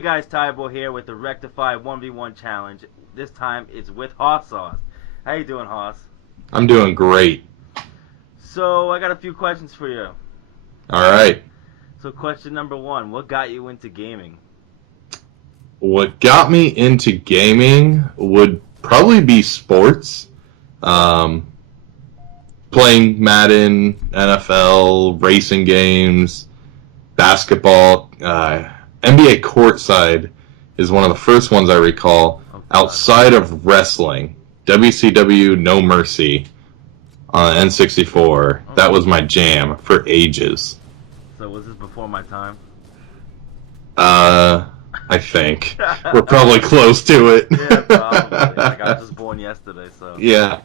Hey guys, Tyboy here with the Rectify 1v1 challenge. This time it's with Hoss Sauce. How you doing, Hoss? I'm doing great. So I got a few questions for you. All right. So question number one, what got you into gaming? What got me into gaming would probably be sports. Um, Playing Madden, NFL, racing games, basketball. NBA Courtside is one of the first ones I recall. Oh god. Outside of wrestling, WCW No Mercy on N64. Oh, That was my jam for ages. so was this before my time? Uh, I think we're probably close to it. Yeah, probably. Like I was just born yesterday, so. Yeah,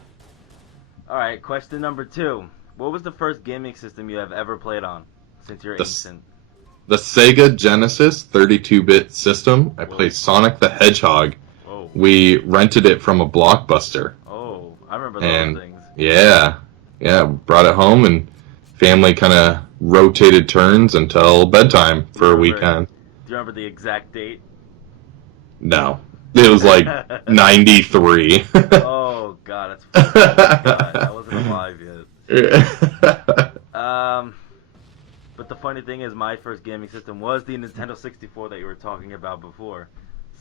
Alright, question number two. What was the first gaming system you have ever played on? Since you're the ancient. the Sega Genesis 32-bit system. I Whoa. played Sonic the Hedgehog. Whoa. We rented it from a Blockbuster, Oh, I remember those and things. yeah, brought it home, and family kind of rotated turns until bedtime Do you for a remember weekend. do you remember the exact date? No, it was like 93. Oh god, that's god, I wasn't alive yet. But the funny thing is, my first gaming system was the Nintendo 64 that you were talking about before.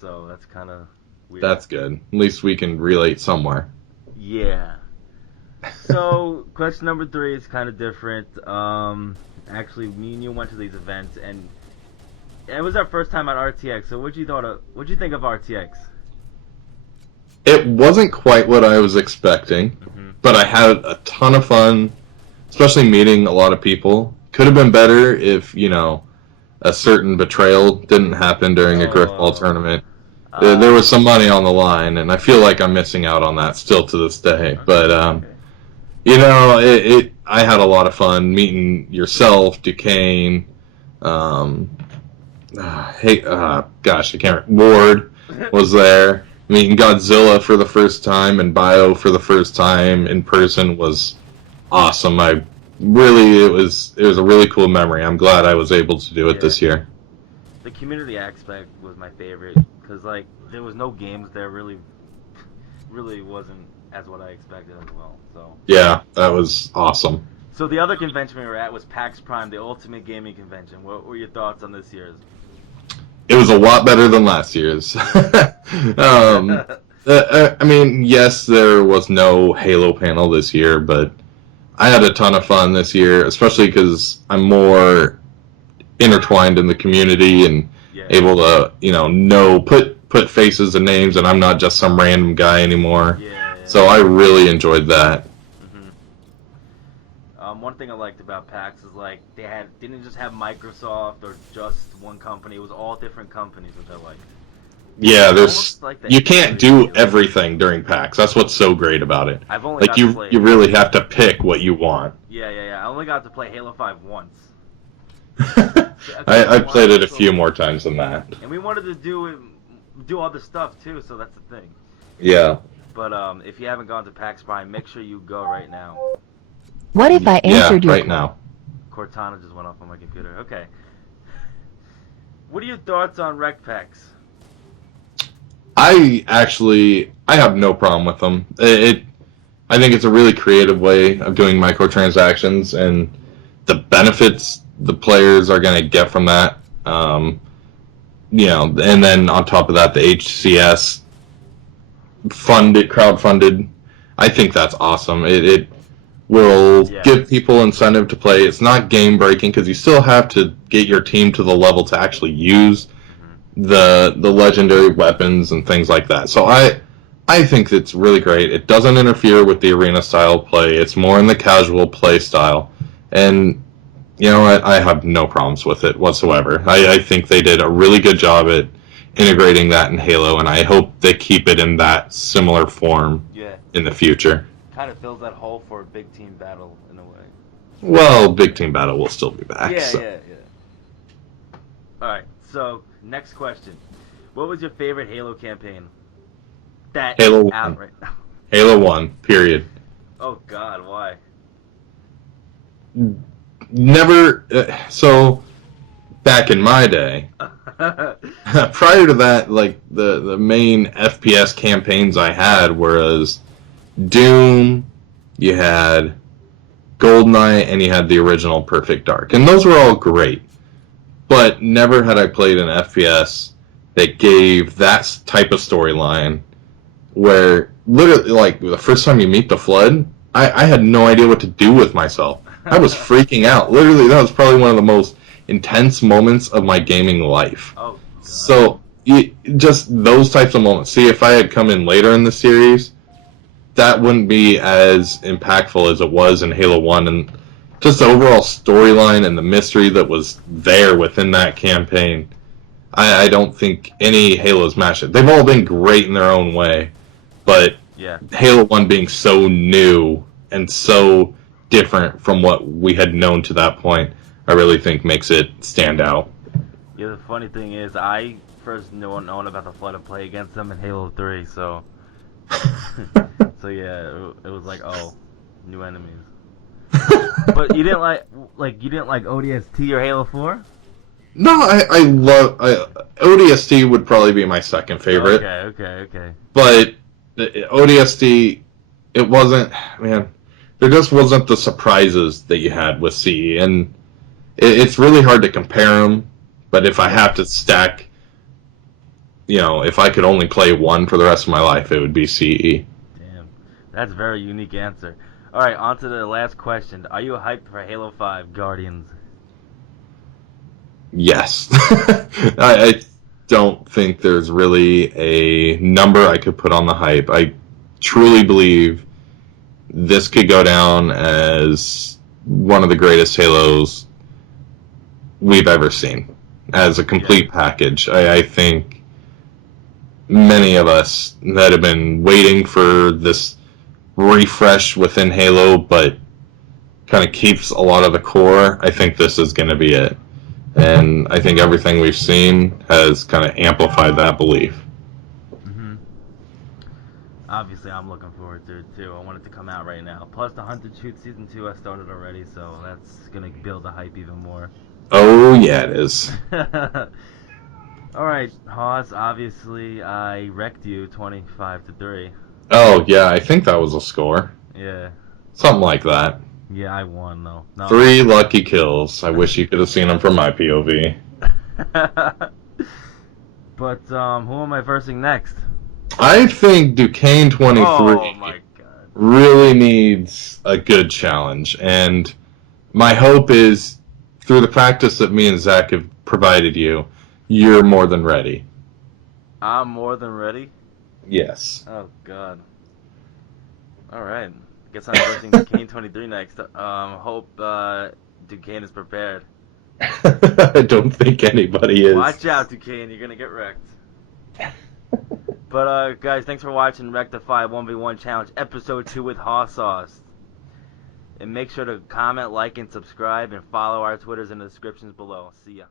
So that's kind of weird. That's good. At least we can relate somewhere. Yeah. So question number three is kind of different. Actually, me and you went to these events, and it was our first time at RTX. So what'd you think of RTX? It wasn't quite what I was expecting, Mm-hmm. but I had a ton of fun, especially meeting a lot of people. Could have been better if, a certain betrayal didn't happen during a Griffball Oh. tournament. There was some money on the line, and I feel like I'm missing out on that still to this day. Okay. But, Okay. I had a lot of fun meeting yourself, Duquesne, um, gosh, I can't. Ward was there. Meeting Godzilla for the first time and Bio for the first time in person was awesome. It was a really cool memory. I'm glad I was able to do it Yeah. this year. The community aspect was my favorite because like there was no games there really wasn't as what I expected as well. So Yeah, that was awesome. the other convention we were at was PAX Prime, the Ultimate Gaming Convention. What were your thoughts on this year's? It was a lot better than last year's. I mean, yes, there was no Halo panel this year, but I had a ton of fun this year, especially because I'm more intertwined in the community and Yeah. able to, put faces and names, and I'm not just some random guy anymore. Yeah. So I really enjoyed that. hmm One thing I liked about PAX is like didn't just have Microsoft or just one company. It was all different companies, which I liked. Yeah, Almost like the you can't history do of it. everything during PAX. That's what's so great about it. I've only Like got to you play. you really have to pick what you want. Yeah. I only got to play Halo 5 once. I played it a few more times than that. And we wanted to do all the stuff too, so that's the thing. Yeah. But if you haven't gone to PAX Prime, make sure you go right now. What if I Yeah, answered your right now. Cortana just went off on my computer. Okay. What are your thoughts on RecPax? I have no problem with them. I think it's a really creative way of doing microtransactions, and the benefits the players are going to get from that. And then on top of that, the HCS crowdfunded. I think that's awesome. It will give people incentive to play. It's not game breaking because you still have to get your team to the level to actually use the legendary weapons and things like that. So I think it's really great. It doesn't interfere with the arena style play. It's more in the casual play style, and I have no problems with it whatsoever. I think they did a really good job at integrating that in Halo, and I hope they keep it in that similar form in the future. Kind of fills that hole for a big team battle in a way. Well, Big Team Battle will still be back. Yeah. So. Alright, so next question. What was your favorite Halo campaign? That Halo is out 1. right now. Halo 1, period. Oh god, why? Never. So, back in my day, Prior to that, like the main FPS campaigns I had was Doom, you had GoldenEye, and you had the original Perfect Dark, and those were all great. But never had I played an FPS that gave that type of storyline where literally, like, the first time you meet the Flood, I had no idea what to do with myself. I was freaking out. Literally, that was probably one of the most intense moments of my gaming life. Oh, God. So, just those types of moments. See, if I had come in later in the series, that wouldn't be as impactful as it was in Halo 1. And just the overall storyline and the mystery that was there within that campaign, I don't think any Halo's matched it. They've all been great in their own way, but Yeah. Halo 1 being so new and so different from what we had known to that point, I really think makes it stand out. Yeah, the funny thing is, I first known about the Flood and play against them in Halo 3, so... so yeah, it was like, oh, new enemies. But you didn't like ODST or Halo 4? No, I love... ODST would probably be my second favorite. Okay. But ODST, it wasn't... Man, there just wasn't the surprises that you had with CE. And it's really hard to compare them. But if I have to stack... if I could only play one for the rest of my life, it would be CE. Damn, that's a very unique answer. Alright, on to the last question. Are you hyped for Halo 5 Guardians? Yes. I don't think there's really a number I could put on the hype. I truly believe this could go down as one of the greatest Halos we've ever seen. As a complete package. I think many of us that have been waiting for this refresh within Halo, but kind of keeps a lot of the core, I think this is going to be it. And I think everything we've seen has kind of amplified that belief. Mm-hmm. Obviously, I'm looking forward to it too. I want it to come out right now. Plus, the Hunted Shoot Season 2 has started already, so that's going to build the hype even more. Oh, yeah, it is. Alright, Haas, obviously, I wrecked you 25-3. Oh, yeah, I think that was a score. Yeah. Something like that. Yeah, I won, though. No. 3 lucky kills. I wish you could have seen them from my POV. But, who am I versing next? I think Duquesne 23 Oh, my God. really needs a good challenge. And my hope is, through the practice that me and Zach have provided you, you're more than ready. I'm more than ready? Yes. Oh, God. Alright. Guess I'm versing Duquesne 23 next. Hope Duquesne is prepared. I don't think anybody is. Watch out, Duquesne. You're gonna get wrecked. But, guys, thanks for watching Rectify 1v1 Challenge Episode 2 with Haw Sauce. And make sure to comment, like, and subscribe, and follow our Twitters in the descriptions below. See ya.